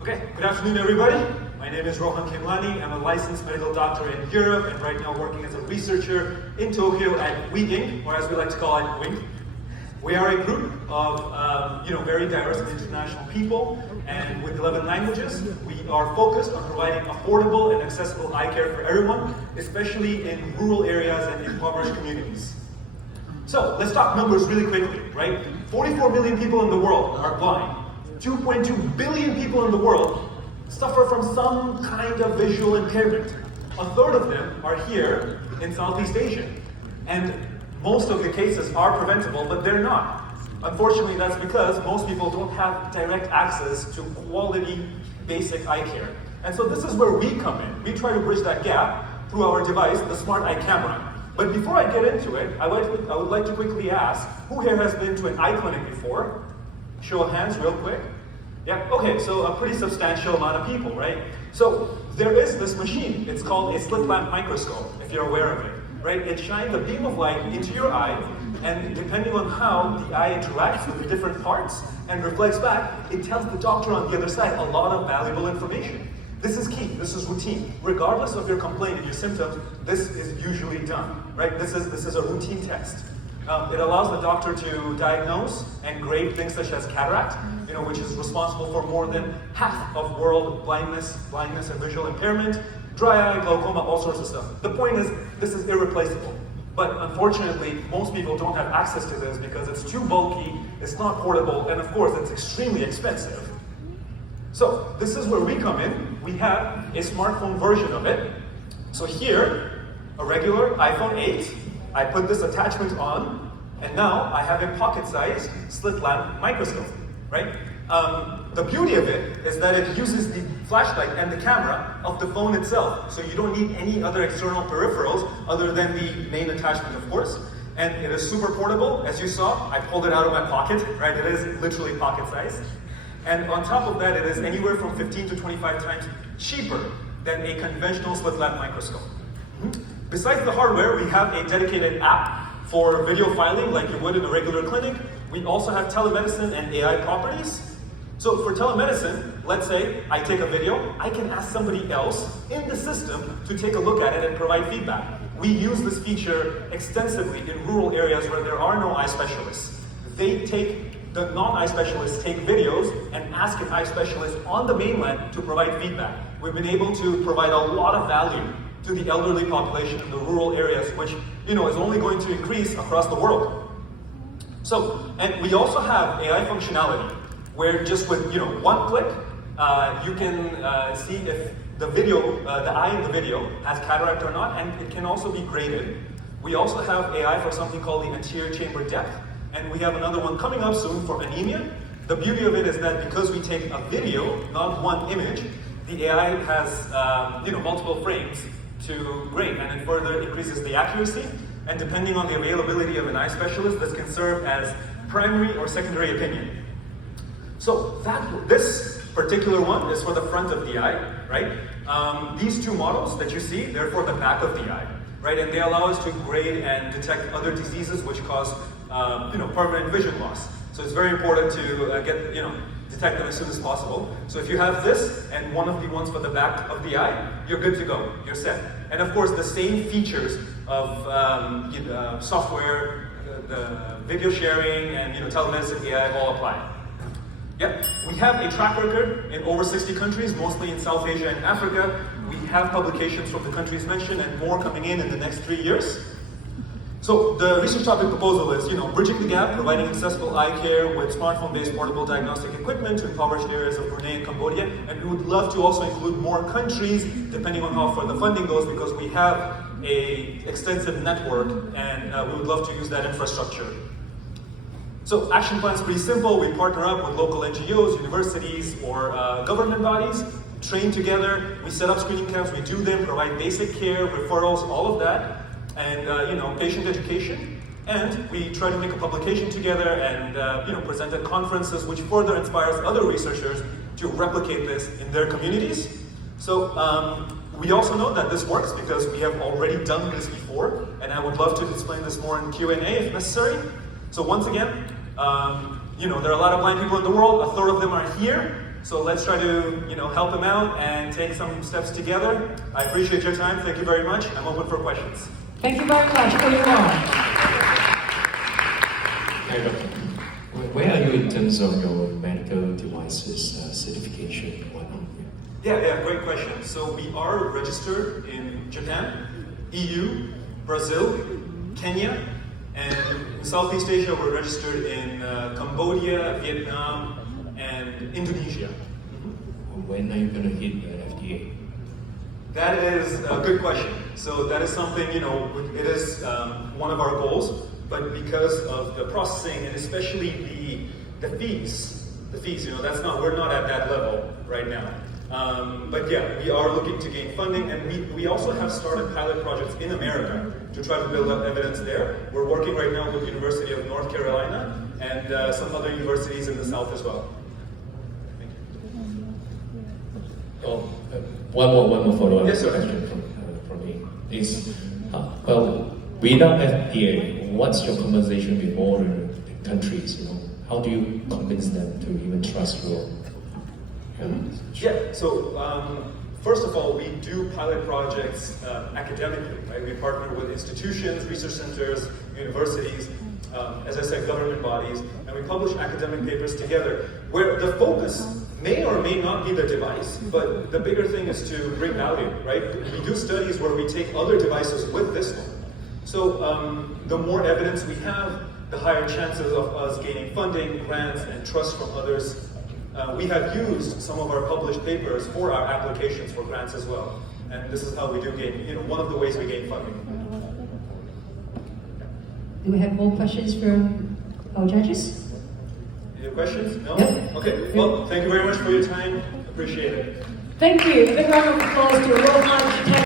Okay, good afternoon everybody. My name is Rohan. I'm a licensed medical doctor in Europe and right now working as a researcher in Tokyo at OUI Inc, or as we like to call it, WINC. We are a group of very diverse and international people, and with 11 languages, we are focused on providing affordable and accessible eye care for everyone, especially in rural areas and impoverished communities. So let's talk numbers really quickly, right? 44 million people in the world are blind. 2.2 billion people in the world suffer from some kind of visual impairment. A third of them are here in Southeast Asia. And most of the cases are preventable, but they're not. Unfortunately, that's because most people don't have direct access to quality, basic eye care. And so this is where we come in. We try to bridge that gap through our device, the smart eye camera. But before I get into it, I would like to quickly ask, who here has been to an eye clinic before? Show of hands real quick. Yeah, okay, so a pretty substantial amount of people, right? So there is this machine, it's called a slit lamp microscope, if you're aware of it, right? It shines a beam of light into your eye, and depending on how the eye interacts with the different parts and reflects back, it tells the doctor on the other side a lot of valuable information. This is key, this is routine. Regardless of your complaint and your symptoms, this is usually done, right? This is a routine test. It allows the doctor to diagnose and grade things such as cataract, which is responsible for more than half of world blindness and visual impairment, dry eye, glaucoma, all sorts of stuff. The point is, this is irreplaceable. But unfortunately, most people don't have access to this because it's too bulky, it's not portable, and of course, it's extremely expensive. So this is where we come in. We have a smartphone version of it. So here, a regular iPhone 8, I put this attachment on, and now I have a pocket-sized slit lamp microscope, right? The beauty of it is that it uses the flashlight and the camera of the phone itself, so you don't need any other external peripherals other than the main attachment, of course. And it is super portable. As you saw, I pulled it out of my pocket, right? It is literally pocket-sized. And on top of that, it is anywhere from 15 to 25 times cheaper than a conventional slit lamp microscope. Besides the hardware, we have a dedicated app for video filing like you would in a regular clinic. We also have telemedicine and AI properties. So for telemedicine, let's say I take a video, I can ask somebody else in the system to take a look at it and provide feedback. We use this feature extensively in rural areas where there are no eye specialists. The non-eye specialists take videos and ask an eye specialist on the mainland to provide feedback. We've been able to provide a lot of value to the elderly population in the rural areas, which is only going to increase across the world. So, and we also have AI functionality, where just with one click, you can see if the eye in the video has cataract or not, and it can also be graded. We also have AI for something called the anterior chamber depth, and we have another one coming up soon for anemia. The beauty of it is that because we take a video, not one image, the AI has multiple frames to grade, and it further increases the accuracy. And depending on the availability of an eye specialist, this can serve as primary or secondary opinion. So this particular one is for the front of the eye, right? These two models that you see, they're for the back of the eye, right? And they allow us to grade and detect other diseases which cause permanent vision loss. So it's very important to detect them as soon as possible. So if you have this and one of the ones for the back of the eye, you're good to go, you're set. And of course, the same features of software, the video sharing, and telemedicine AI all apply. Yep, we have a track record in over 60 countries, mostly in South Asia and Africa. We have publications from the countries mentioned and more coming in the next 3 years. So the research topic proposal is, bridging the gap, providing accessible eye care with smartphone-based portable diagnostic equipment to impoverished areas of Brunei and Cambodia. And we would love to also include more countries, depending on how far the funding goes, because we have an extensive network, and we would love to use that infrastructure. So action plan is pretty simple. We partner up with local NGOs, universities, or government bodies, train together, we set up screening camps, we do them, provide basic care, referrals, all of that. And patient education, and we try to make a publication together and present at conferences, which further inspires other researchers to replicate this in their communities. So we also know that this works because we have already done this before, and I would love to explain this more in Q&A if necessary. So once again, there are a lot of blind people in the world. A third of them are here. So let's try to, help them out and take some steps together. I appreciate your time. Thank you very much. I'm open for questions. Thank you very much for your time. Hi, Doctor. Where are you in terms of your medical devices certification and whatnot? Yeah, great question. So we are registered in Japan, EU, Brazil, Kenya, and in Southeast Asia we're registered in Cambodia, Vietnam, and Indonesia. When are you going to hit the FDA? That is a good question. So that is something, it is one of our goals, but because of the processing and especially the fees, we're not at that level right now. But yeah, we are looking to gain funding, and we also have started pilot projects in America to try to build up evidence there. We're working right now with the University of North Carolina and some other universities in the South as well. Thank you. One more follow-up Yes, sir. question from me is, without FDA, what's your conversation with foreign countries? How do you convince them to even trust your? Yeah. So first of all, we do pilot projects academically, right? We partner with institutions, research centers, universities, as I said, government bodies, and we publish academic papers together, where the focus may or may not be the device, but the bigger thing is to bring value, right? We do studies where we take other devices with this one. So the more evidence we have, the higher chances of us gaining funding, grants, and trust from others. We have used some of our published papers for our applications for grants as well. And this is how we do gain, one of the ways we gain funding. Do we have more questions from our judges? Any questions? No? Yep. Okay. Well, thank you very much for your time. Appreciate it. Thank you. A big round of applause to Rohan